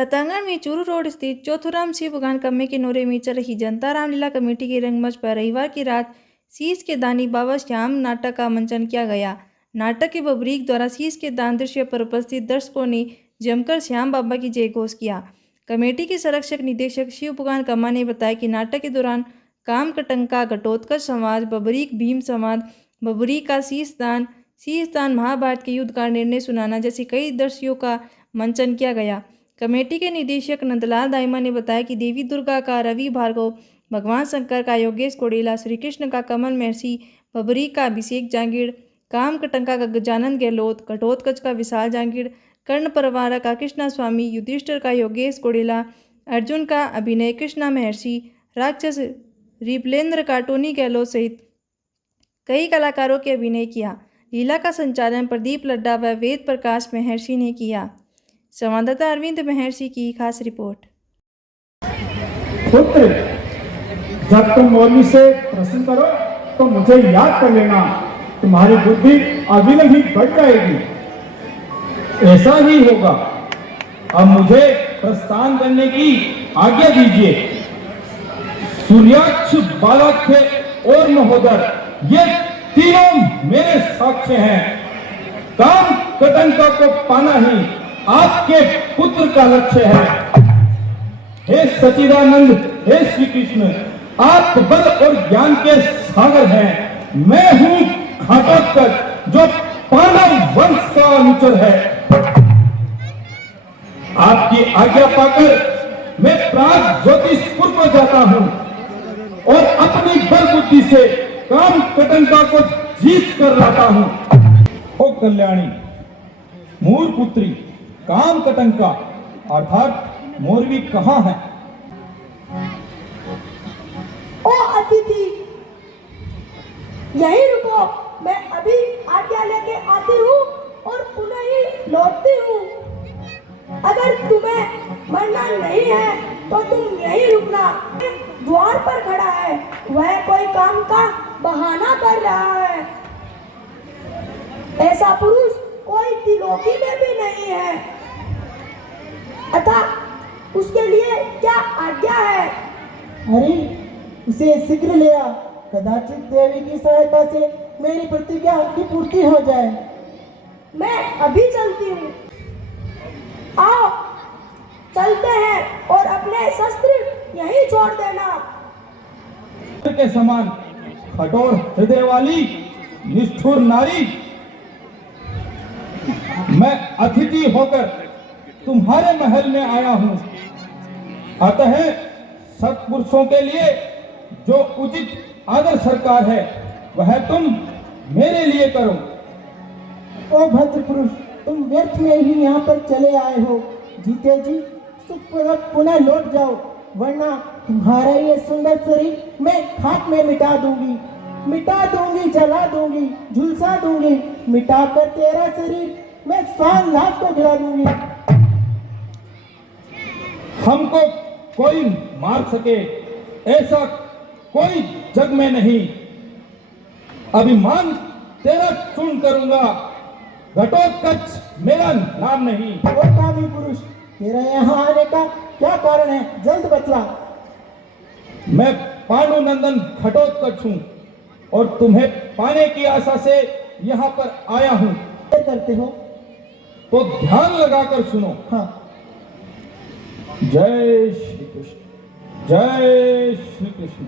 रतंगण में चूरू रोड स्थित चौथुराम शिव भगवान कम्मे के नोरे में चल रही जनता रामलीला कमेटी के रंगमंच पर रविवार की रात शीश के दानी बाबा श्याम नाटक का मंचन किया गया। नाटक के बबरीक द्वारा शीश के दान दृश्य पर उपस्थित दर्शकों ने जमकर श्याम बाबा की जय घोष किया। कमेटी के संरक्षक निदेशक शिव भगवान कम्मा ने बताया कि नाटक के दौरान काम कटंका, घटोत्कच संवाद, बबरीक भीम संवाद, बबरीक का शीश दान, महाभारत के युद्ध का निर्णय सुनाना जैसे कई दृश्यों का मंचन किया गया। कमेटी के निदेशक नंदलाल दाइमा ने बताया कि देवी दुर्गा का रवि भार्गव, भगवान शंकर का योगेश कोड़ेला, श्री कृष्ण का कमल महर्षि, बबरीक का अभिषेक जांगीड़, काम कटंका का गजानंद गहलोत, घटोत्कच का विशाल जांगीड़, कर्ण परवारा का कृष्णा स्वामी, युधिष्ठिर का योगेश कोड़ेला, अर्जुन का अभिनय कृष्णा महर्षि, राक्षस रिपलेंद्र का टोनी गहलोत सहित कई कलाकारों के अभिनय किया। लीला का संचालन प्रदीप लड्डा व वेद प्रकाश महर्षि ने किया। संवाददाता अरविंद महर्षि की खास रिपोर्ट। पुत्र, जब तुम मौलवी से प्रश्न करो तो मुझे याद कर लेना, तुम्हारी बुद्धि अभी भी बढ़ जाएगी। ऐसा ही होगा। अब मुझे प्रस्थान करने की आज्ञा दीजिए। सूर्याक्ष, बालाख्य और महोदर, ये तीनों मेरे साक्ष्य हैं। काम कटंका को पाना ही आपके पुत्र का लक्ष्य है। हे सच्चिदानंद, हे श्री कृष्ण, आप बल और ज्ञान के सागर हैं। मैं हूं घटोत्कच, जो पांडव वंश का अनुचर है। आपकी आज्ञा पाकर मैं प्राग ज्योतिषपुर को जाता हूं और अपनी बल बुद्धि से काम कटंका को जीत कर लाता हूं। ओ कल्याणी, मूर पुत्री काम कटंका अर्थात मोरवी कहाँ है? ओ अतिथि, यहीं रुको, मैं अभी आज्ञा लेके आती हूँ और पुनः ही लौटती हूँ। अगर तुम्हें मरना नहीं है तो तुम यहीं रुकना। द्वार पर खड़ा है, वह कोई काम का बहाना कर रहा है। ऐसा पुरुष कोई त्रिलोकी में भी नहीं है, अतः उसके लिए क्या आज्ञा है? अरे, उसे शीघ्र ले आ, कदाचित देवी की सहायता से मेरी प्रतिज्ञा की पूर्ति हो जाए। मैं अभी चलती हूँ। आओ चलते हैं और अपने शस्त्र यहीं छोड़ देना। के समान कठोर हृदय वाली निष्ठुर नारी, मैं अतिथि होकर तुम्हारे महल में आया हूं। अतः सत्पुरुषों के लिए जो उचित आदर सरकार है वह तुम मेरे लिए करो। ओ भद्र पुरुष, तुम व्यर्थ में ही यहाँ पर चले आए हो। जीते जी सुखपूर्वक पुनः लौट जाओ, वरना तुम्हारा ये सुंदर शरीर मैं खाक में मिटा दूंगी, जला दूंगी, झुलसा दूंगी। मिटाकर तेरा शरीर मैं 100 लाख को गिरा दूंगी। हमको कोई मार सके ऐसा कोई जग में नहीं। अभिमान तेरा चूर्ण करूंगा, घटोत्कच मेरा नाम नहीं। ओ कामी पुरुष, तेरा यहाँ आने का क्या कारण है? जल्द बतला। मैं पांडु नंदन घटोत्कच हूं और तुम्हें पाने की आशा से यहाँ पर आया हूं। क्या करते हो? तो ध्यान लगाकर सुनो। हाँ। जय श्री कृष्ण, जय श्री कृष्ण।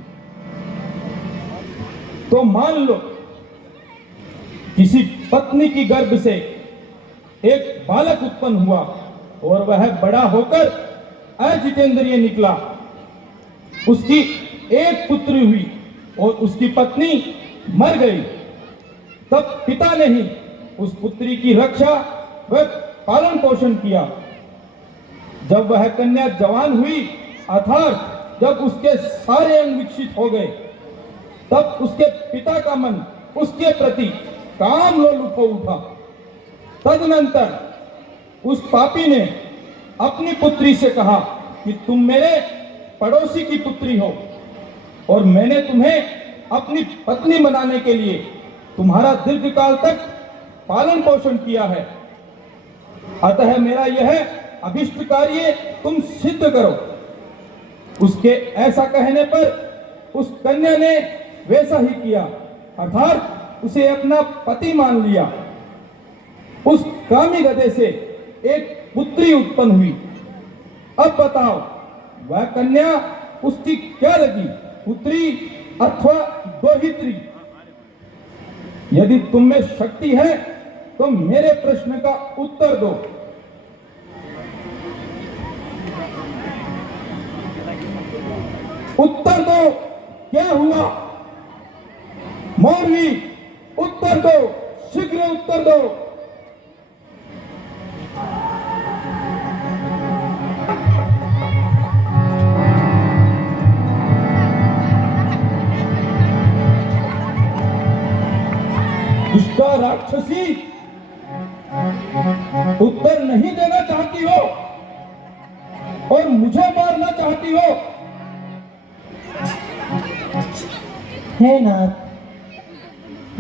तो मान लो किसी पत्नी की गर्भ से एक बालक उत्पन्न हुआ और वह बड़ा होकर अजितेंद्रिय निकला। उसकी एक पुत्री हुई और उसकी पत्नी मर गई। तब पिता ने ही उस पुत्री की रक्षा व पालन पोषण किया। जब वह कन्या जवान हुई अर्थात जब उसके सारे अंग विकसित हो गए, तब उसके पिता का मन उसके प्रति काम लोलुप हो उठा। तदनंतर उस पापी ने अपनी पुत्री से कहा कि तुम मेरे पड़ोसी की पुत्री हो और मैंने तुम्हें अपनी पत्नी बनाने के लिए तुम्हारा दीर्घकाल तक पालन पोषण किया है। अतः मेरा यह अभिष्ट कार्य तुम सिद्ध करो। उसके ऐसा कहने पर उस कन्या ने वैसा ही किया, अर्थात उसे अपना पति मान लिया। उस कामी गधे से एक पुत्री उत्पन्न हुई। अब बताओ, वह कन्या उसकी क्या लगी, पुत्री अथवा दोहित्री? यदि तुम में शक्ति है तो मेरे प्रश्न का उत्तर दो। उत्तर दो, क्या हुआ? मौरवी, उत्तर दो, शीघ्र उत्तर दो। दुष्टा राक्षसी, उत्तर नहीं देना चाहती हो और मुझे मारना चाहती हो। हे नाथ,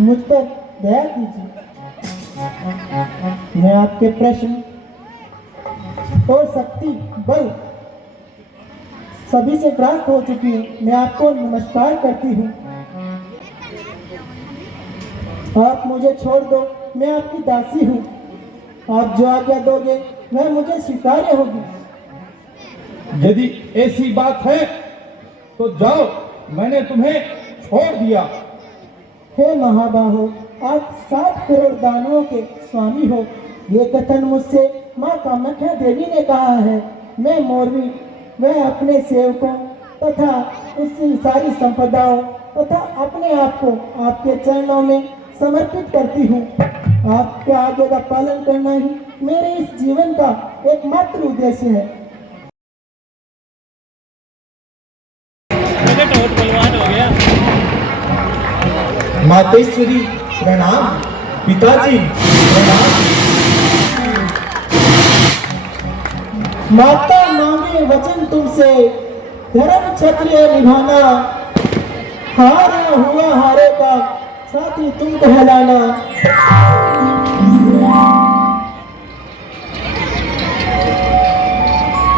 मुझ पर दया कीजिए। मैं आपके प्रश्न और शक्ति बल सभी से प्राप्त हो चुकी हूँ। मैं आपको नमस्कार करती हूँ। आप मुझे छोड़ दो, मैं आपकी दासी हूँ। आप जो आज्ञा दोगे वह मुझे स्वीकार्य होगी। यदि ऐसी बात है तो जाओ, मैंने तुम्हें छोड़ दिया। हे महाबाहो, आप 60 करोड़ दानवों के स्वामी हो। ये कथन मुझसे माँ कामाख्या देवी ने कहा है। मैं मौरवी, वह अपने सेवकों तथा उसकी सारी संपदाओं तथा अपने आप को आपके चरणों में समर्पित करती हूँ। आपके आज्ञा का पालन करना ही मेरे इस जीवन का एकमात्र उद्देश्य है। मातेश्वरी प्रणाम, पिताजी प्रणाम। माता मांगे वचन तुमसे, धर्म क्षत्रिय निभाना। हारा हुआ हारे का साथी तुम कहलाना।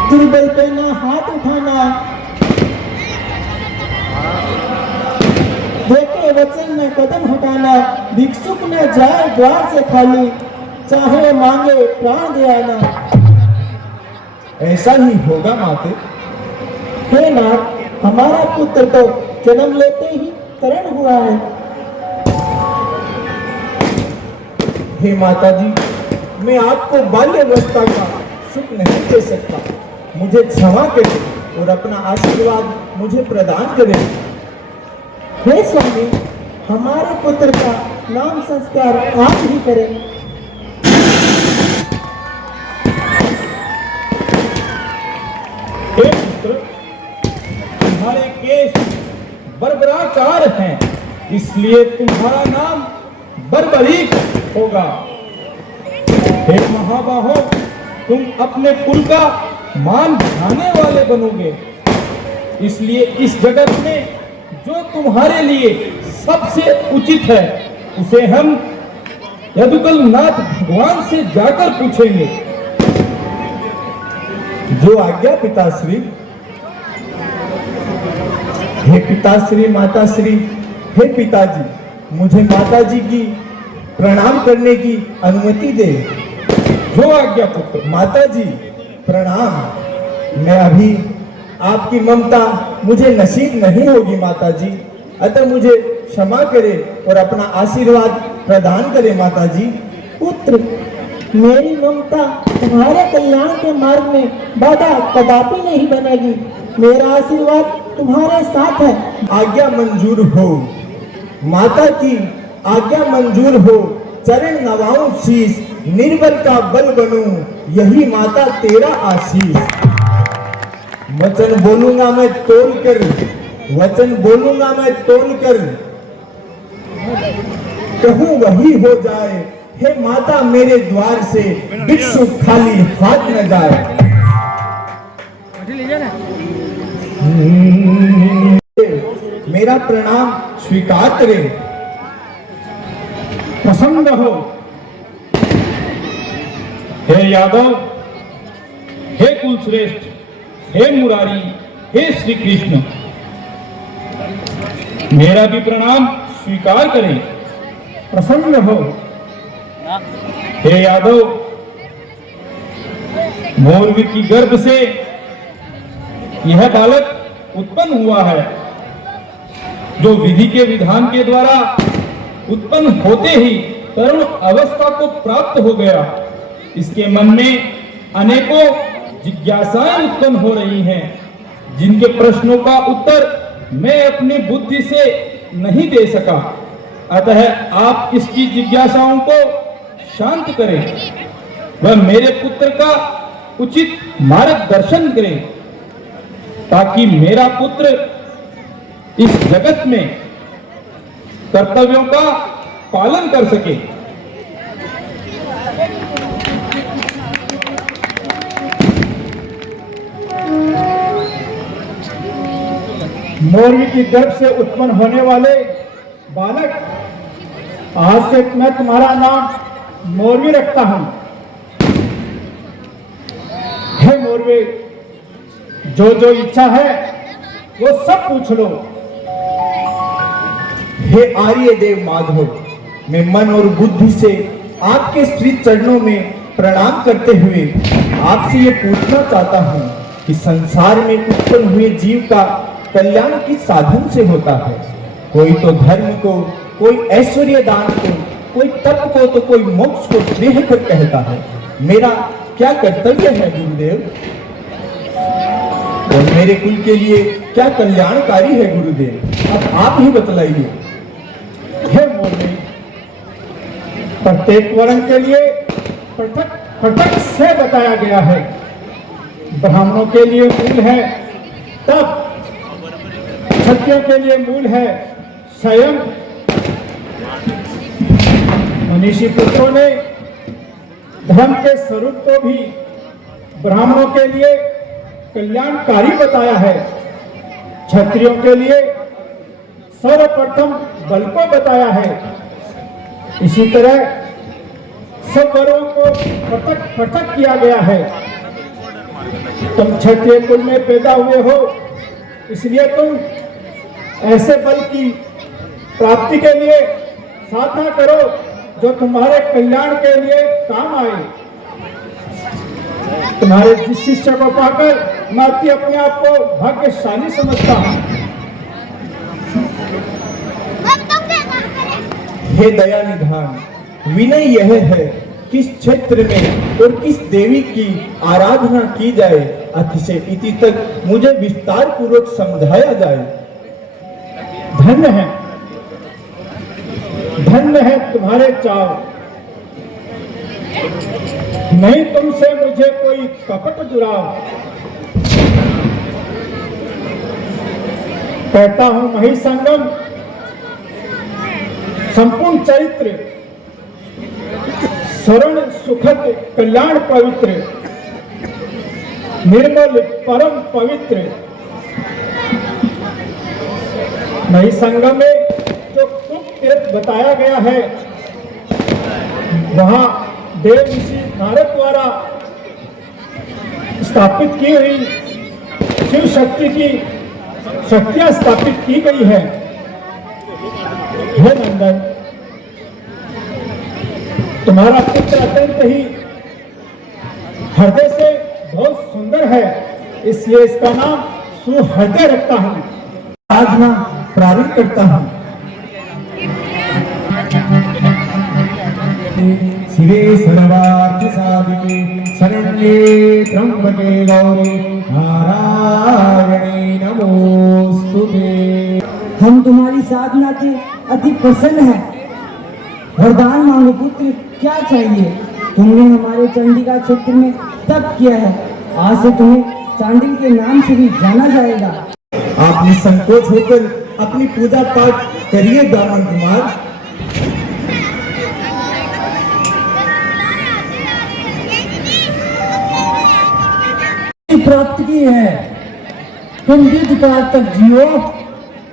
दुर्बल पे ना हाथ उठाना। देखे वचन में कदम हटाना। भिक्षुक न जाए द्वार से खाली, चाहे मांगे प्राण दे आना। ऐसा ही होगा माते। हे नाथ, हमारा पुत्र तो जन्म लेते ही तरण हुआ है। हे माता जी, मैं आपको बाल्यावस्था का सुख नहीं दे सकता। मुझे क्षमा करें और अपना आशीर्वाद मुझे प्रदान करें। हे स्वामी, हमारे पुत्र का नाम संस्कार आज ही करें। हे पुत्र, तुम्हारे केश बरबराकार हैं, इसलिए तुम्हारा नाम बर्बरीक होगा। हे महाबाहो, तुम अपने कुल का मान बढ़ाने वाले बनोगे, इसलिए इस जगत में जो तुम्हारे लिए सबसे उचित है उसे हम यदुकुल नाथ भगवान से जाकर पूछेंगे। जो आज्ञा पिताश्री। हे पिताश्री, माताश्री, हे पिताजी, मुझे माताजी की प्रणाम करने की अनुमति दे। जो आज्ञा पुत्र। माताजी प्रणाम। मैं अभी आपकी ममता मुझे नसीब नहीं होगी माताजी, अतः मुझे क्षमा करे और अपना आशीर्वाद प्रदान करे माताजी। पुत्र, मेरी ममता तुम्हारे कल्याण के मार्ग में बाधा कदापि नहीं बनेगी। मेरा आशीर्वाद तुम्हारे साथ है। आज्ञा मंजूर हो माता की, आज्ञा मंजूर हो। चरण नवाऊं शीश, निर्बल का बल बनूं, यही माता तेरा आशीष। वचन बोलूंगा मैं तोल कर, वचन बोलूंगा मैं तोल कर, कहूं वही हो जाए। हे माता, मेरे द्वार से भिक्षु खाली हाथ न जाए। मेरा प्रणाम स्वीकार करें। प्रसन्न हो। हे यादव, हे कुलश्रेष्ठ, हे मुरारी, हे श्री कृष्ण, मेरा भी प्रणाम स्वीकार करें। प्रसन्न हो। हे यादव, मोरवी की गर्भ से यह बालक उत्पन्न हुआ है, जो विधि के विधान के द्वारा उत्पन्न होते ही तरुण अवस्था को प्राप्त हो गया। इसके मन में अनेकों जिज्ञासाएं उत्पन्न हो रही हैं, जिनके प्रश्नों का उत्तर मैं अपनी बुद्धि से नहीं दे सका। अतः आप इसकी जिज्ञासाओं को शांत करें व मेरे पुत्र का उचित मार्गदर्शन करें, ताकि मेरा पुत्र इस जगत में कर्तव्यों का पालन कर सके। मोरवी की गर्भ से उत्पन्न होने वाले बालक, आज से मैं तुम्हारा नाम मोरवी रखता हूं। हे मोरवी, जो जो इच्छा है वो सब पूछ लो। हे आर्य देव माधव, मैं मन और बुद्धि से आपके श्री चरणों में प्रणाम करते हुए आपसे ये पूछना चाहता हूं कि संसार में उत्पन्न हुए जीव का कल्याण किस साधन से होता है? कोई तो धर्म को, कोई ऐश्वर्य दान को, कोई तप को, तो कोई मोक्ष को स्नेह कर कहता है। मेरा क्या कर्तव्य है गुरुदेव? और मेरे कुल के लिए क्या कल्याणकारी है गुरुदेव? अब आप ही बतलाइए। हे मोरवी, प्रत्येक वर्ण के लिए पृथक पृथक से बताया गया है। ब्राह्मणों के लिए मूल है तप, क्षत्रियों के लिए मूल है संयम। मनीषी पुत्रों ने धर्म के स्वरूप को भी ब्राह्मणों के लिए कल्याणकारी बताया है, क्षत्रियों के लिए सर्वप्रथम बल को बताया है। इसी तरह सब वर्गों को पृथक पृथक किया गया है। तुम क्षत्रिय कुल में पैदा हुए हो, इसलिए तुम ऐसे बल की प्राप्ति के लिए साधना करो जो तुम्हारे कल्याण के लिए काम आए। तुम्हारे जिस शिष्य को पाकर मैं अपने आप को भाग्यशाली समझता हूं। हे दया निधान, विनय यह है किस क्षेत्र में और किस देवी की आराधना की जाए, अति से इति तक मुझे विस्तार पूर्वक समझाया जाए। धन्य है तुम्हारे चाव, नहीं तुमसे मुझे कोई कपट जुड़ाव। कहता हूं महिसंगम संपूर्ण चरित्र, शरण सुखद कल्याण पवित्र, निर्मल परम पवित्र। महिसंगम में जो कुक तीर्थ बताया गया है, वहां देव ऋषि नारद द्वारा स्थापित की हुई शिव शक्ति की शक्तियां स्थापित की गई है। हे नंदन, तुम्हारा पुत्र अत्यंत ही हृदय से बहुत सुंदर है, इसलिए इसका नाम सुहृदय रखता हूं। साधना प्रारंभ करता हूं। शिवे सर्वार्थ साधिके शरण्ये त्र्यंबके गौरी नारायणे नमोस्तुते। हम तुम्हारी साधना के अति प्रसन्न हैं। वरदान मांगो पुत्र, क्या चाहिए? तुमने हमारे चंडिका क्षेत्र में तप किया है, आज से तुम्हें चांडिल के नाम से भी जाना जाएगा। आप निसंकोच होकर अपनी पूजा पाठ करिए ब्राह्मण कुमार। प्राप्त की है, तुम दीर्घ काल तक जियो,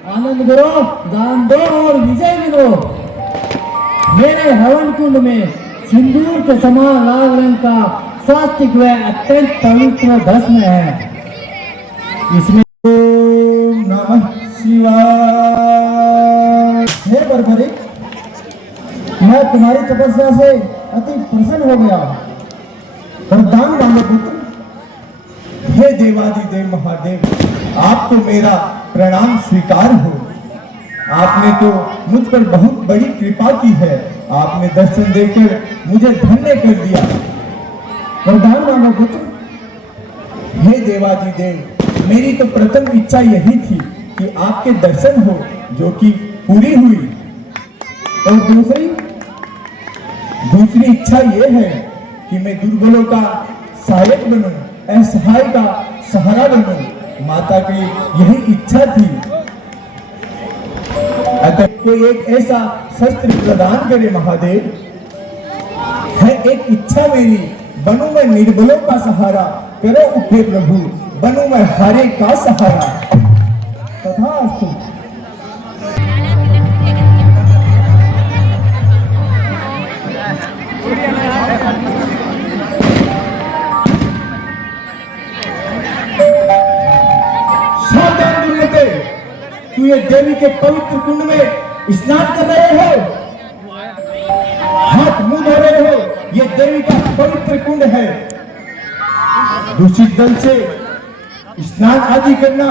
आनंद करो, दान दो और विजय मिलो। मेरे हवन कुंड में सिंदूर के समान लाल रंग का स्वास्तिक व अत्यंत पवित्र भस्म है। इसमें ओम नमः शिवाय। हे बर्बरिक, मैं तुम्हारी तपस्या से अति प्रसन्न हो गया। वरदान मांगो पुत्र। हे देवादिदेव महादेव, आप तो मेरा प्रणाम स्वीकार हो। आपने तो मुझ पर बहुत बड़ी कृपा की है। आपने दर्शन देकर मुझे धन्य कर दिया। वरदान मांगो पुत्र। हे देवादिदेव, मेरी तो प्रथम इच्छा यही थी कि आपके दर्शन हो, जो कि पूरी हुई। और दूसरी इच्छा यह है कि मैं दुर्बलों का सहायक बनूं, असहाय का सहारा बनूं। माता की यही इच्छा थी। अतः कोई एक ऐसा शस्त्र प्रदान करे महादेव। है एक इच्छा मेरी, बनूं मैं निर्बलों का सहारा, करो उठे प्रभु, बनूं मैं हारे का सहारा। तथास्तु। सावधान दुर्मते, तू ये देवी के पवित्र कुंड में स्नान कर रहे हो, हाथ मुंह धो रहे हो। ये देवी का पवित्र कुंड है। दूषित जल से स्नान आदि करना,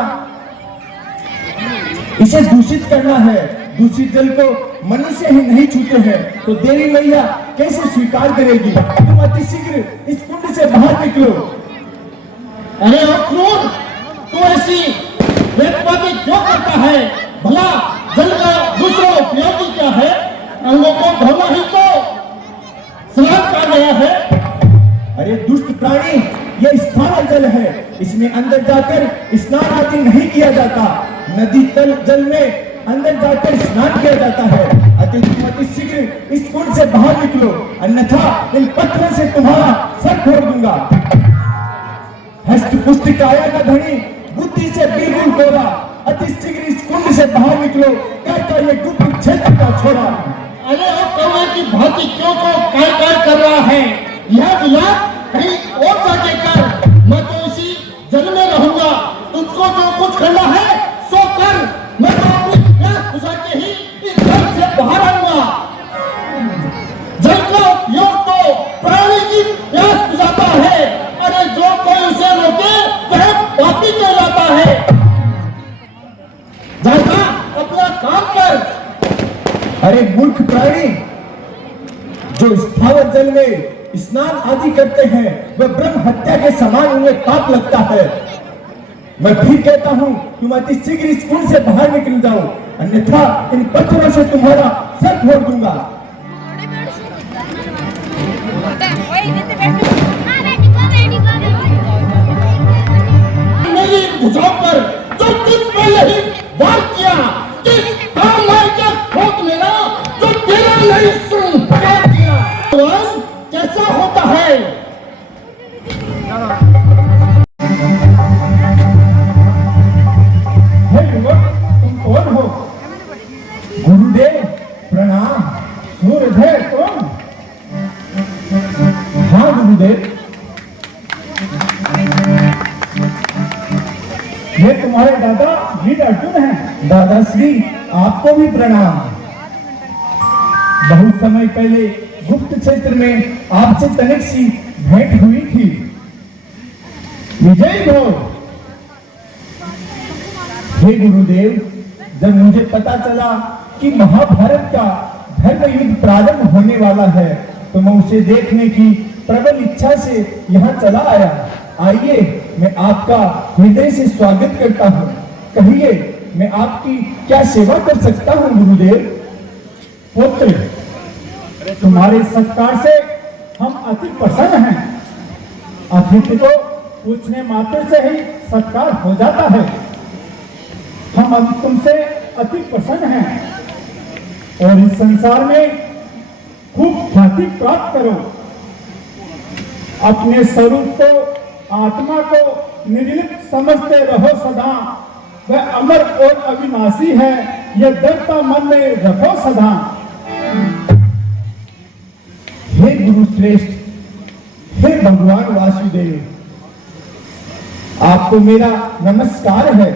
इसे दूषित करना है। दूषित जल को मनुष्य ही नहीं छूते हैं, तो देवी मैया कैसे स्वीकार करेगी। तुम अति शीघ्र इस कुंड से बाहर निकलो। अरे क्रूर, तू ऐसी वेदवादी क्यों करता है? भला जल का दूसरा उपयोग क्या है? अंगों को धोना ही तो स्नान कर गया है। अरे दुष्ट प्राणी, यह स्थावर जल है। इसमें अंदर जाकर स्नान आदि नहीं किया जाता। नदी तल जल में अंदर जाकर स्नान किया जाता है। तुम अति शीघ्र इस कुंड से बाहर निकलो, अन्यथा इन पत्थरों से तुम्हारा सर फोड़ दूंगा। हस्त पुष्ट काया का धनी, बुद्धि से बिल्कुल कोरा, अति शीघ्र इस कुंड से बाहर निकलो, कहता ये गुप्त क्षेत्र का छोरा। अरे अब कौवे की भांति क्यों को काय कर रहा है? यह विलाप कहीं और जाके कर। मैं तो इसी जल में रहूंगा। तुझको जो कुछ करना है सो कर। मैं तो अपनी प्यास बुझा के ही इस जल से बाहर आऊंगा। जल का उपयोग तो प्राणी की प्यास बुझाता है। अरे जो कोई उसे रोके वह पापी कहलाता है। जाना अपना काम कर। अरे मूर्ख प्राणी, जो स्थावर जल में स्नान आदि करते हैं वह ब्रह्म हत्या के समान उन्हें पाप लगता है। मैं फिर कहता हूँ, तुम अति शीघ्र इस कुंड से बाहर निकल जाओ, अन्यथा इन पत्थरों से तुम्हारा सर फोड़ दूंगा। मेरी भुजाओं पर जो कुछ पहले ही वार किया, किस काम का ठोक लेना जो तेरा नहीं सुन किया। कैसा होता है? हे युवक, तुम कौन हो? गुरुदेव प्रणाम। सूर्यदेव कौन? हाँ गुरुदेव, ये तुम्हारे दादा वीर अर्जुन हैं। दादाश्री, आपको भी प्रणाम। बहुत समय पहले गुप्त क्षेत्र में आपसे तनिक सी भेंट हुई थी। विजय भव। हे गुरुदेव, जब मुझे पता चला कि महाभारत का धर्म युद्ध प्रारंभ होने वाला है, तो मैं उसे देखने की प्रबल इच्छा से यहाँ चला आया। आइए, मैं आपका हृदय से स्वागत करता हूँ। कहिए, मैं आपकी क्या सेवा कर सकता हूँ गुरुदेव? पुत्र, तुम्हारे सत्कार से हम अति प्रसन्न हैं। अतिथि को पूछने मात्र से ही सत्कार हो जाता है। हम अब तुमसे अति प्रसन्न हैं और इस संसार में खूब ख्याति प्राप्त करो। अपने स्वरूप को, आत्मा को निर्लिप्त समझते रहो सदा। वह अमर और अविनाशी है, यह दृढ़ता मन में रखो सदा। हे गुरु श्रेष्ठ, हे भगवान वासुदेव, आपको मेरा नमस्कार है।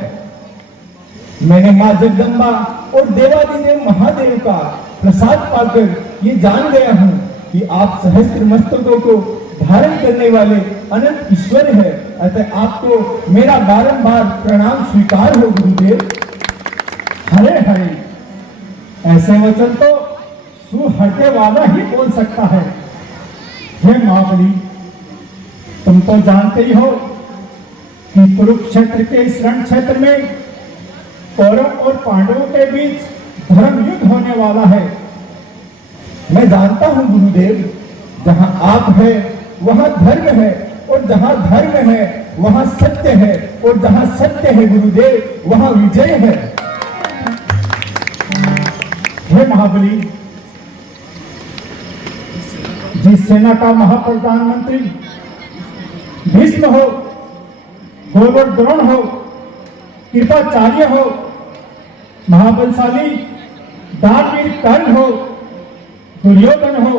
मैंने मां जगदम्बा और देवादिदेव महादेव का प्रसाद पाकर ये जान गया हूं कि आप सहस्त्र मस्तकों को धारण करने वाले अनंत ईश्वर है। अतः आपको मेरा बारंबार प्रणाम स्वीकार हो गुरुदेव। हरे हरे, ऐसे वचन तो सुहृदय वाला ही बोल सकता है। हे महाबली, तुम तो जानते ही हो कि कुरुक्षेत्र के इस रण क्षेत्र में कौरव और पांडवों के बीच धर्म युद्ध होने वाला है। मैं जानता हूं गुरुदेव, जहां आप है वहां धर्म है, और जहां धर्म है वहां सत्य है, और जहां सत्य है गुरुदेव वहां विजय है। हे महाबली, जिस सेना का महाप्रधानमंत्री भीष्म हो, गौरव द्रोण हो, कृपाचार्य हो, महाबलशाली दानवीर कर्ण हो, दुर्योधन हो,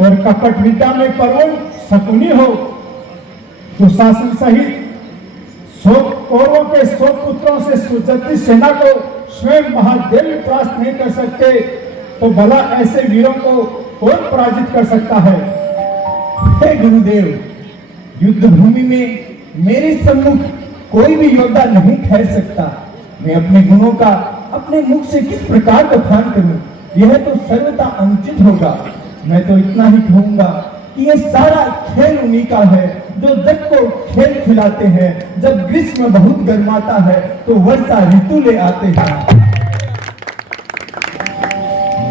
और कपट विद्या में प्रवीण शकुनी हो, दुशासन सहित 100 कौरवों के 100 पुत्रों से सुसज्जित सेना को स्वयं महादेव भी परास्त नहीं कर सकते, तो भला ऐसे वीरों को कौन पराजित कर सकता है? हे गुरुदेव, युद्ध भूमि में मेरे सम्मुख कोई भी योद्धा नहीं ठहर सकता। मैं अपने गुणों का अपने मुख से किस प्रकार बखान करूं, यह तो सर्वथा अनुचित होगा। मैं तो इतना ही कहूंगा कि ये सारा खेल उन्हीं का है जो जग को खेल खिलाते हैं। जब ग्रीष्म बहुत गर्माता है तो वर्षा ऋतु ले आते हैं।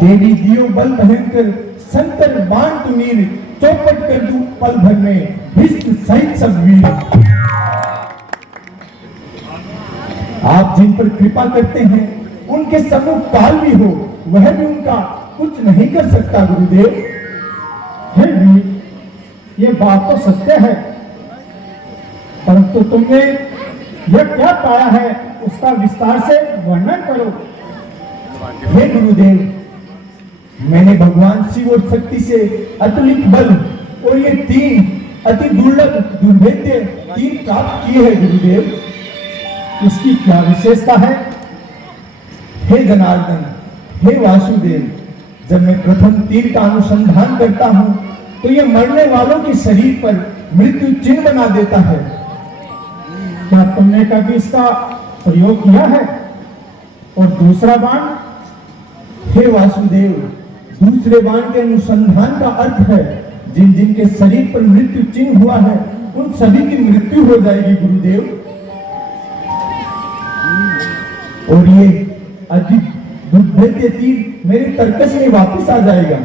देवी दियो बल भयंकर, शंकर बाण तुमीर, चौपट कर दूं पल भर में भीष्म सहित सब वीर। आप जिन पर कृपा करते हैं उनके सम्मुख काल भी हो, वह भी उनका कुछ नहीं कर सकता गुरुदेव। हे वीर, ये बात तो सत्य है, परंतु तुमने यह क्या पाया है उसका विस्तार से वर्णन करो। हे गुरुदेव, मैंने भगवान शिव और शक्ति से अतुलित बल और ये 3 अति दुर्लभ दुर्भेद्य तीर प्राप्त किए हैं गुरुदेव। इसकी क्या विशेषता है? हे जनार्दन, हे वासुदेव, जब मैं प्रथम तीर का अनुसंधान करता हूं तो यह मरने वालों के शरीर पर मृत्यु चिन्ह बना देता है। क्या तुमने कभी इसका प्रयोग किया है? और दूसरा बाण? हे वासुदेव, दूसरे बाण के अनुसंधान का अर्थ है जिन जिन के शरीर पर मृत्यु चिन्ह हुआ है उन सभी की मृत्यु हो जाएगी गुरुदेव। और ये अधिक दुर्भेद्य तीर मेरे तर्कस में वापस आ जाएगा।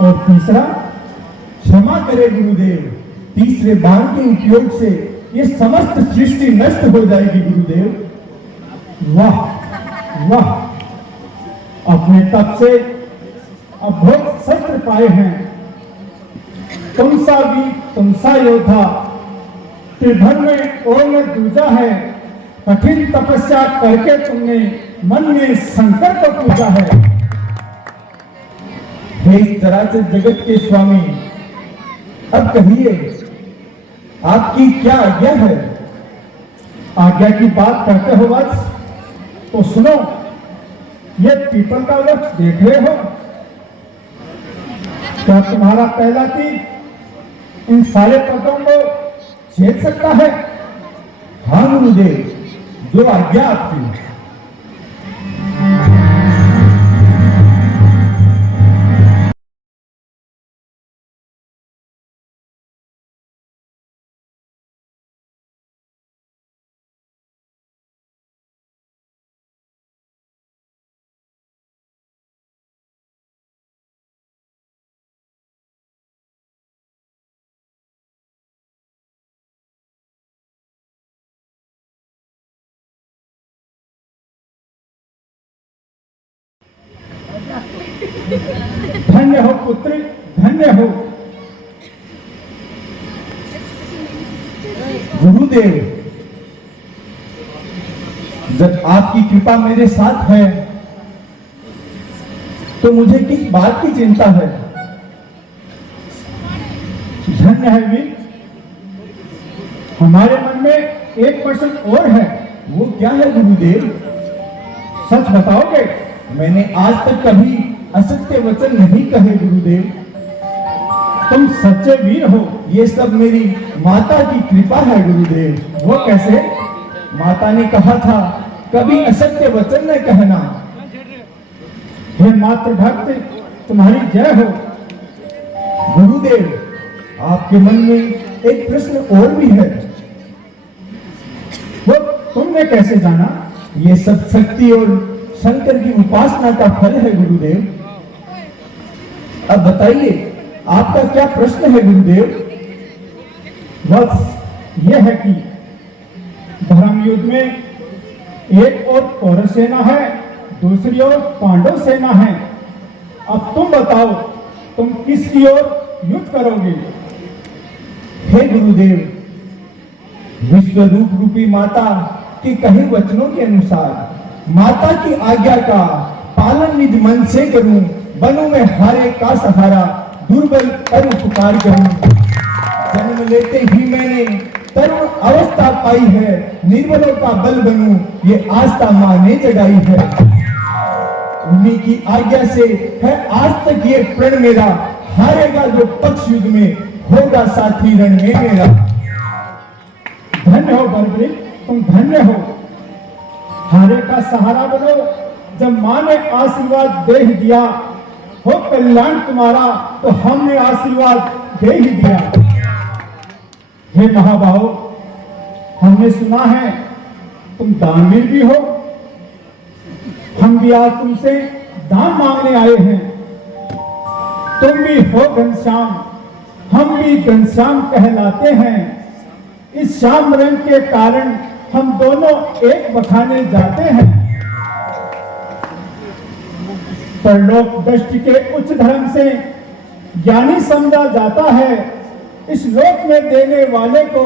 और तीसरा? क्षमा करे गुरुदेव, तीसरे बाण के उपयोग से ये समस्त सृष्टि नष्ट हो जाएगी गुरुदेव। वाह वाह, अपने तप से अद्भुत शस्त्र पाए हैं। तुम सा वीर, तुम सा योद्धा, त्रिभुवन में और में दूजा है। कठिन तपस्या करके तुमने मन में शंकर को पूजा है। हे इस चराचर जगत के स्वामी, अब कहिए आपकी क्या आज्ञा है? आज्ञा की बात करते हो वत्स, तो सुनो, ये पीपल का वृक्ष देख रहे हो? क्या तुम्हारा पहला तीर इन सारे पदों को छेद सकता है? हाँ गुरुदेव, जो आज्ञा आपकी। धन्य हो पुत्री, धन्य हो। गुरुदेव, जब आपकी कृपा मेरे साथ है तो मुझे किस बात की चिंता है? धन्य है वीर। हमारे मन में एक प्रश्न और है। वो क्या है गुरुदेव? सच बताओगे? मैंने आज तक कभी असत्य वचन नहीं कहे गुरुदेव। तुम सच्चे वीर हो। ये सब मेरी माता की कृपा है गुरुदेव। वो कैसे? माता ने कहा था कभी असत्य वचन न कहना। हे मातृभक्त, तुम्हारी जय हो। गुरुदेव, आपके मन में एक प्रश्न और भी है। वो तुमने कैसे जाना? ये सब शक्ति और शंकर की उपासना का फल है गुरुदेव। अब बताइए, आपका क्या प्रश्न है गुरुदेव? बस यह है कि धर्म युद्ध में एक और कौरव सेना है, दूसरी ओर पांडव सेना है। अब तुम बताओ, तुम किसकी ओर युद्ध करोगे? हे गुरुदेव, विश्व रूप रूपी माता के कहे वचनों के अनुसार माता की आज्ञा का पालन निज मन से करूं, बनूं मैं हारे का सहारा, दुर्बल पर उपकार करूं। जन्म लेते ही मैंने तरुण अवस्था पाई है, निर्बलों का बल बनूं, ये आस्था मां ने जगाई है। उन्हीं की आज्ञा से है आज तक ये प्रण मेरा, हारेगा जो पक्ष युद्ध में, होगा साथी रण में मेरा। धन्य हो बलबली, तुम धन्य हो। हारे का सहारा बनो, जब मां ने आशीर्वाद दे ही दिया, हो कल्याण तुम्हारा, तो हमने आशीर्वाद दे ही दिया। हे महाबाहो, हमने सुना है तुम दानवीर भी हो। हम भी आज तुमसे दान मांगने आए हैं। तुम भी हो घनश्याम, हम भी घनश्याम कहलाते हैं। इस श्याम रंग के कारण हम दोनों एक बखाने जाते हैं। परलोक दृष्टि के उच्च धर्म से ज्ञानी समझा जाता है, इस लोक में देने वाले को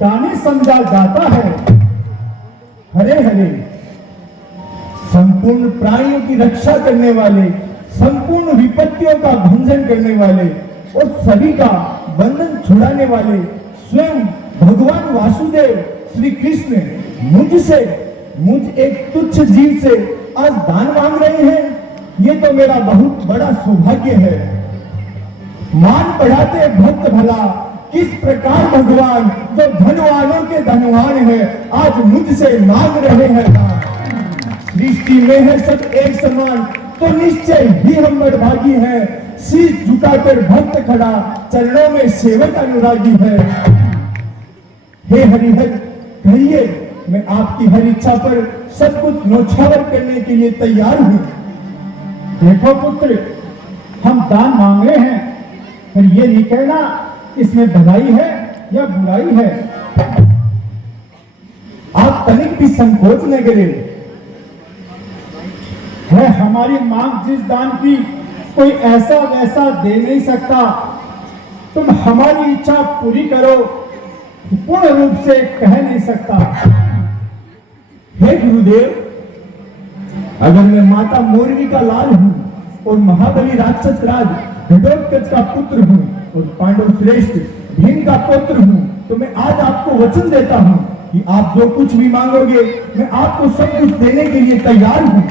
दानी समझा जाता है। हरे हरे, संपूर्ण प्राणियों की रक्षा करने वाले, संपूर्ण विपत्तियों का भंजन करने वाले और सभी का बंधन छुड़ाने वाले स्वयं भगवान वासुदेव श्री कृष्ण मुझसे, मुझ एक तुच्छ जीव से आज दान मांग रहे हैं। ये तो मेरा बहुत बड़ा सौभाग्य है। मान बढ़ाते भक्त भला, किस प्रकार भगवान जो धनवानों के धनवान है, आज मुझसे मांग रहे हैं दान। सृष्टि में है सब एक समान, तो निश्चय ही हम बड़भागी हैं। शीश झुकाकर भक्त खड़ा, चरणों में सेवक अनुरागी है। हे हरिहर, कहिए, मैं आपकी हर इच्छा पर सब कुछ न्यौछावर करने के लिए तैयार हूं। देखो पुत्र, हम दान मांग रहे हैं, पर ये नहीं कहना इसमें भलाई है या बुराई है। आप तनिक भी संकोच न करें। है हमारी मांग जिस दान की कोई ऐसा वैसा दे नहीं सकता। तुम हमारी इच्छा पूरी करो, पूर्ण रूप से कह नहीं सकता। हे गुरुदेव, अगर मैं माता मोरवी का लाल हूं और महाबली राक्षस राज घटोत्कच का पुत्र हूं और पांडव श्रेष्ठ भीम का पुत्र हूं, तो मैं आज आपको वचन देता हूं कि आप जो कुछ भी मांगोगे, मैं आपको सब कुछ देने के लिए तैयार हूं।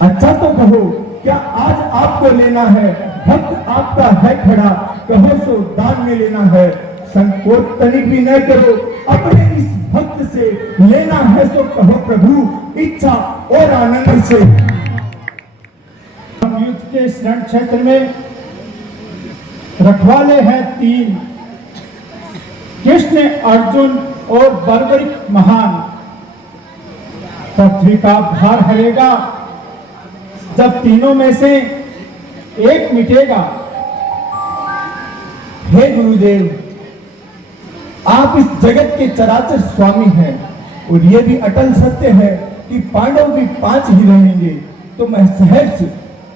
अच्छा तो कहो, क्या आज आपको लेना है? भक्त आपका है खड़ा, कहो सो दान में लेना है। संकोच तनिक भी न करो, अपने इस भक्त से लेना है सो कहो प्रभु, इच्छा और आनंद से। युद्ध के शरण क्षेत्र में रखवाले हैं 3, कृष्ण, अर्जुन और बर्बरिक महान। पृथ्वी का भार हरेगा जब तीनों में से एक मिटेगा। हे गुरुदेव, आप इस जगत के चराचर स्वामी हैं और ये भी अटल सत्य है कि पांडव भी 5 ही रहेंगे। तो मैं सहर्ष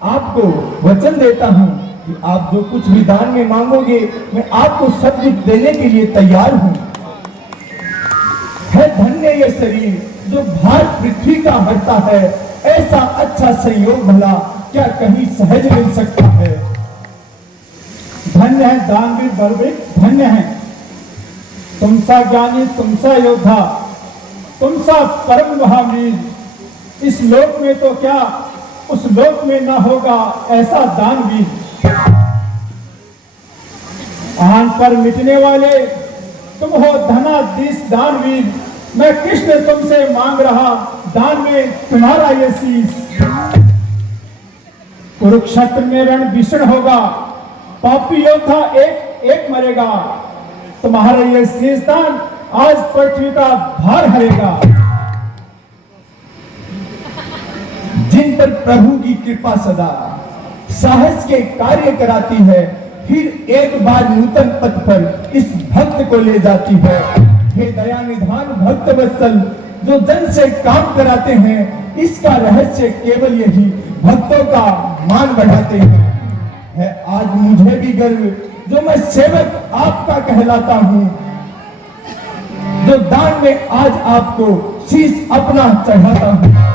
आपको वचन देता हूं कि आप जो कुछ भी दान में मांगोगे, मैं आपको सब कुछ देने के लिए तैयार हूं। है धन्य ये शरीर जो भार पृथ्वी का हरता है, ऐसा अच्छा संयोग भला क्या कहीं सहज मिल सकता है। धन्य है दानवीर बलवीर, धन्य है तुम सा ज्ञानी, तुम सा योद्धा, तुम सा परम महावीर। इस लोक में तो क्या उस लोक में न होगा ऐसा दानवीर। आन पर मिटने वाले तुम हो धनाधीश दानवीर। मैं कृष्ण तुमसे मांग रहा दान में तुम्हारा ये शीश। कुरुक्षेत्र में रण भीषण होगा, पापी योद्धा एक एक मरेगा। तुम्हारा ये शीश दान आज पृथ्वी का भार हरेगा। जिन पर प्रभु की कृपा सदा साहस के कार्य कराती है, फिर एक बार नूतन पथ पर इस भक्त को ले जाती है। हे दया निधान भक्त वत्सल, जो जन से काम कराते हैं, इसका रहस्य केवल यही भक्तों का मान बढ़ाते हैं। है आज मुझे भी गर्व जो मैं सेवक आपका कहलाता हूँ, जो दान में आज आपको शीश अपना चढ़ाता हूँ।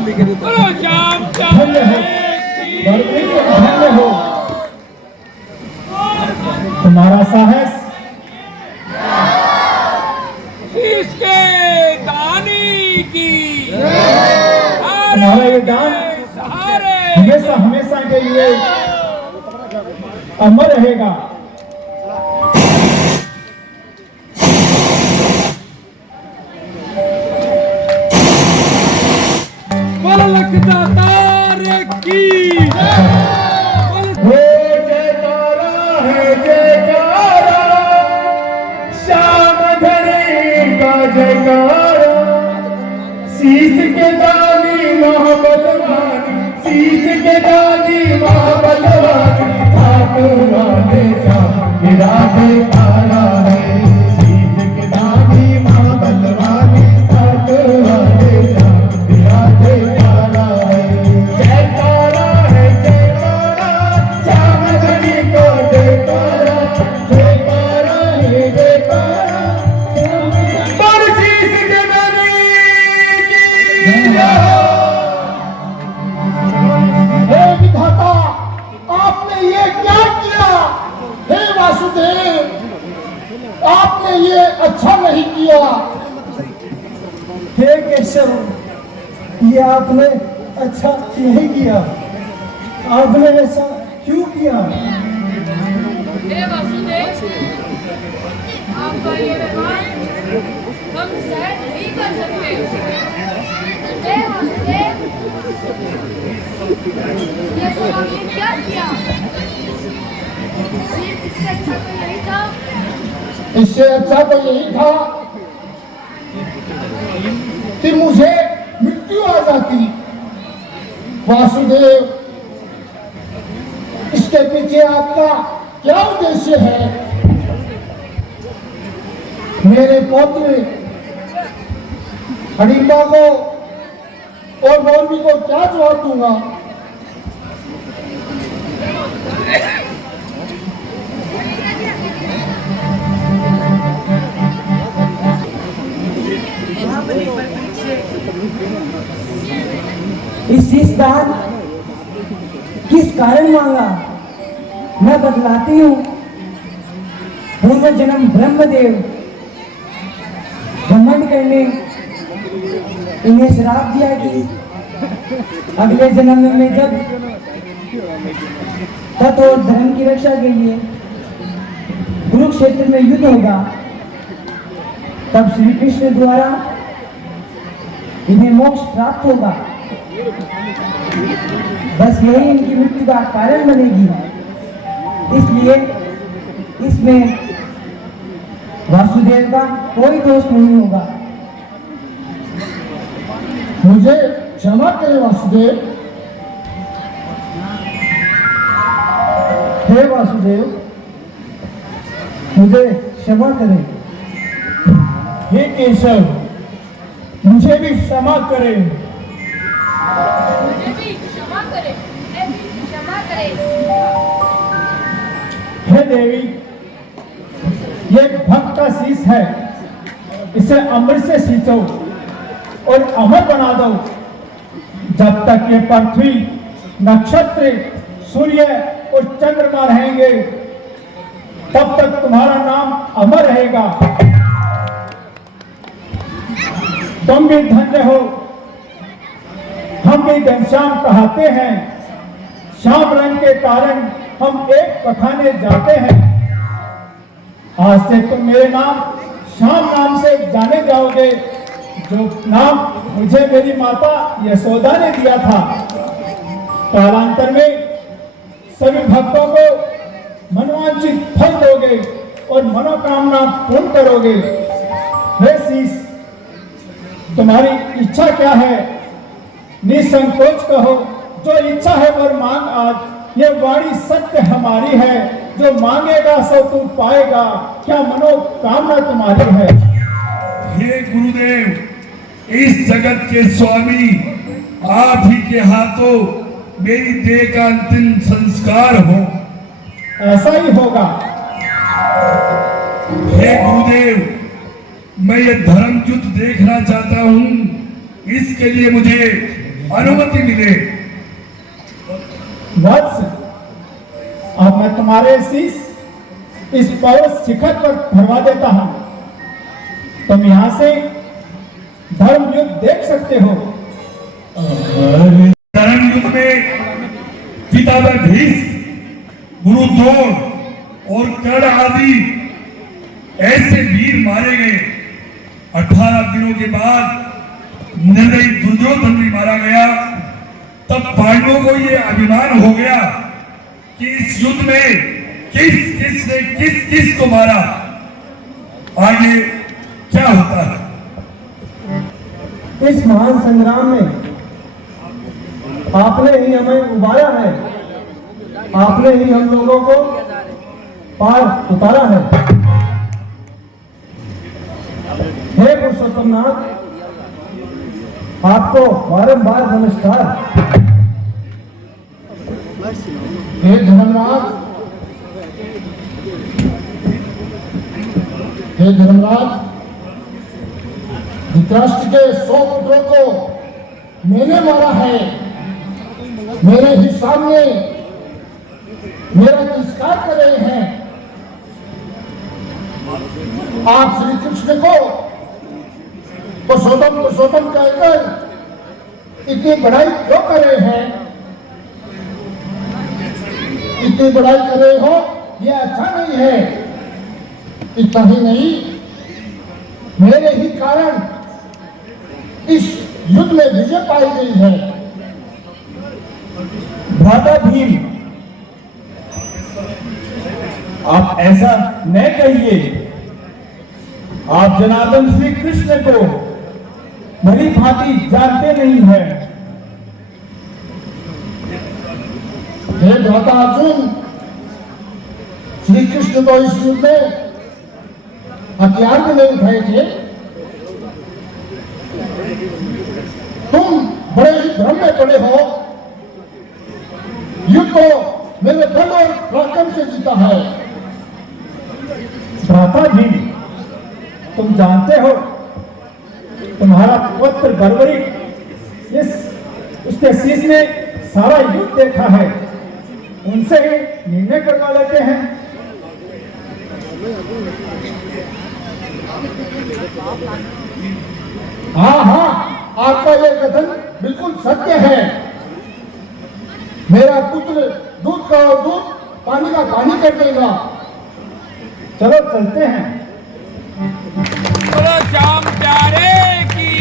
धन्य हो बलवीर, धन्य हो तुम्हारा साहस। इसके दानी की तुम्हारा ये दान सहारे हमेशा हमेशा के लिए अमर रहेगा। दातार की हो जयकारा है जयकारा, श्याम धनी का जयकारा। शीश के दानी महाबलवानी, शीश के दानी महाबलवानी, ठाकुर राधे श्याम राधे काला है। शीश के दानी महाबलवानी, ठाकुर राधे श्याम राधे काला है। जयकारा है जयकारा, श्याम धनी को जयकारा, जयकारा है जयकारा। पर शीश के दानी की जय। हे विधाता, आपने ये क्या किया? हे वासुदेव, आपने ये अच्छा नहीं किया। हे केशव, ये आपने अच्छा नहीं किया। आपने ऐसा क्यों किया? हे वासुदेव, आपका ये व्यवहार हम सहन नहीं कर सकते। हे वासुदेव, ये सब आपने क्या किया? इससे अच्छा तो यही था। इससे अच्छा तो यही था कि मुझे मृत्यु आ जाती। वासुदेव, इसके पीछे आपका क्या उद्देश्य है? मेरे पौत्र हरिम्बा को और मौलवी को क्या जवाब दूंगा? इस शीश दान किस कारण मांगा? मैं बतलाती हूँ। पूर्व जन्म ब्रह्मदेव घमंड करने इन्हें श्राप दिया कि अगले जन्म में जब तत्व और धर्म की रक्षा के लिए कुरुक्षेत्र में युद्ध होगा तब श्री कृष्ण द्वारा इन्हें मोक्ष प्राप्त होगा। बस यही इनकी मृत्यु का कारण बनेगी। इसलिए इसमें वासुदेव का कोई दोष नहीं होगा। मुझे क्षमा करें वासुदेव। हे वासुदेव, मुझे क्षमा करें। हे केशव, मुझे भी क्षमा करें। मुझे भी क्षमा करें, मुझे भी क्षमा करें। हे देवी, ये एक भक्त का शीश है, इसे अमृत से सींचो और अमर बना दो। जब तक ये पृथ्वी, नक्षत्र, सूर्य और चंद्रमा रहेंगे तब तक तुम्हारा नाम अमर रहेगा। तुम भी धन्य हो। हम भी घनश्याम कहते हैं। श्याम रंग के कारण हम एक पखाने जाते हैं। आज से तुम मेरे नाम श्याम नाम से जाने जाओगे, जो नाम मुझे मेरी माता यशोदा ने दिया था। कालांतर में सभी भक्तों को मनोवांछित फल दोगे और मनोकामना पूर्ण करोगे। हे शीश, तुम्हारी इच्छा क्या है? निसंकोच कहो, जो इच्छा है वर मांग आज। ये वाणी सत्य हमारी है, जो मांगेगा सो तू पाएगा। क्या मनोकामना तुम्हारी है? हे गुरुदेव, इस जगत के स्वामी, आप ही के हाथों मेरी देह का अंतिम संस्कार हो। ऐसा ही होगा। हे गुरुदेव, मैं ये धर्म युद्ध देखना चाहता हूँ। इसके लिए मुझे अनुमति मिले। वत्स, अब मैं तुम्हारे शीश इस पर्वत शिखर पर भरवा देता हूं। तुम यहां से धर्म युद्ध देख सकते हो। धर्म युद्ध में पितामह भीष्म, गुरु द्रोण और कर्ण आदि ऐसे वीर मारे गए। 18 दिनों के बाद निर्दयी दुर्योधन भी मारा गया। तब पांडवों को यह अभिमान हो गया कि इस युद्ध में किस ने किस को मारा। आगे क्या होता है? इस महान संग्राम में आपने ही हमें उबारा है। आपने ही हम लोगों को पार उतारा है। हे पुरुषोत्तम नाथ, आपको बारंबार नमस्कार। हे धर्मराज, हे धर्मराज, धृतराष्ट्र के 100 पुत्रों को मैंने मारा है। मेरे ही सामने मेरा तिरस्कार कर रहे हैं। आप श्री कृष्ण को पुरुषोत्तम पुरुषोत्तम कहकर इतनी बड़ाई क्यों कर रहे हैं? इतनी बड़ाई कर रहे हो, यह अच्छा नहीं है। इतना ही नहीं, मेरे ही कारण इस युद्ध में विजय पाई गई है। भ्राता भीम, आप ऐसा न कहिए। आप जनार्दन श्री कृष्ण को भली भांति जानते नहीं है। हे भ्राता अर्जुन, श्री कृष्ण तो इस युद्ध में हथियार भी नहीं उठाए थे। तुम बड़े ही भ्रम में पड़े हो। युद्ध को मेरे बल और पराक्रम से जीता है। भ्राता भीम, तुम जानते हो तुम्हारा पुत्र बर्बरिक उसके शीश ने सारा युद्ध देखा है। उनसे ही निर्णय करवा लेते हैं। हाँ हाँ, ये कथन बिल्कुल सत्य है। मेरा पुत्र दूध का दूध, पानी का पानी कर देगा। चलो चलते हैं। बोलो श्याम प्यारे की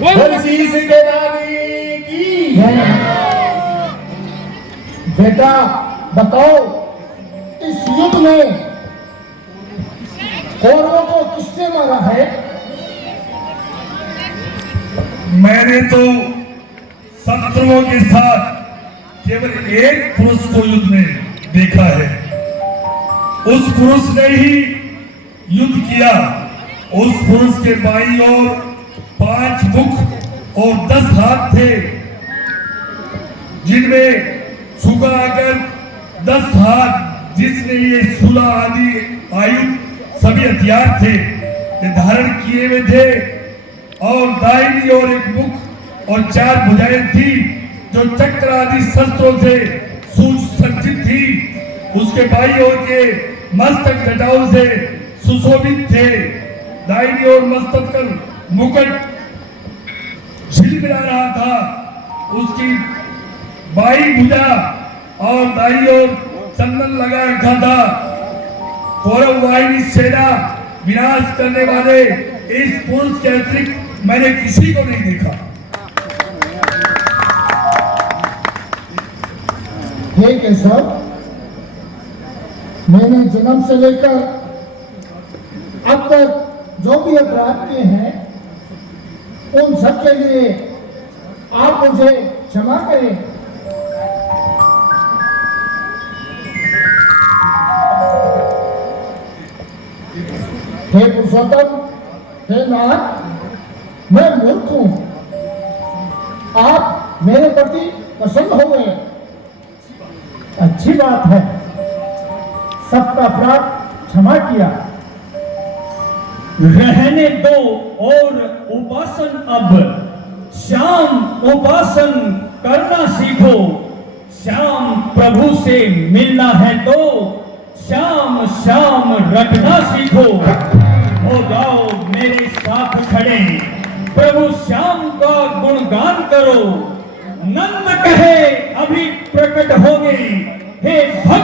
बोल शीश के दानी की। बेटा बताओ, इस युद्ध में कौरवों को किसने मारा है? मैंने तो शत्रुओं के साथ केवल एक पुरुष को युद्ध में देखा है। उस पुरुष ने ही युद्ध किया। उस पुरुष के बाईं ओर 5 मुख और 10 हाथ थे, जिनमें सुगा आकर 10 हाथ, जिसने ये सूला आदि आयुध सभी हथियार थे ये धारण किए हुए थे, और दाहिनी ओर 1 मुख और 4 भुजाएं थी जो चक्र आदि शस्त्रों से सुसज्जित थी। उसके बाईं ओर के मस्तक जटाओं से सुशोभित थे। दाहिनी ओर मस्तक पर मुकुट झिलमिला रहा था। उसकी बाईं भुजा और दाईं ओर चंदन लगा रखा था। कौरव वाहिनी सेना विनाश करने वाले इस पुरुष के अतिरिक्त मैंने किसी को नहीं देखा। हे केशव, मैंने जन्म से लेकर अब तक जो भी अपराध किए हैं उन सब के लिए आप मुझे क्षमा करें। हे पुरुषोत्तम, हे नाथ, मैं मूर्ख हूं। आप मेरे प्रति प्रसन्न हो गए। अच्छी बात है, सबका अपराध क्षमा किया। रहने दो और उपासन, अब श्याम उपासन करना सीखो। श्याम प्रभु से मिलना है तो श्याम श्याम रखना सीखो। हो जाओ मेरे साथ खड़े, प्रभु श्याम का गुणगान करो। नंद कहे अभी प्रकट होगे, हे भक्त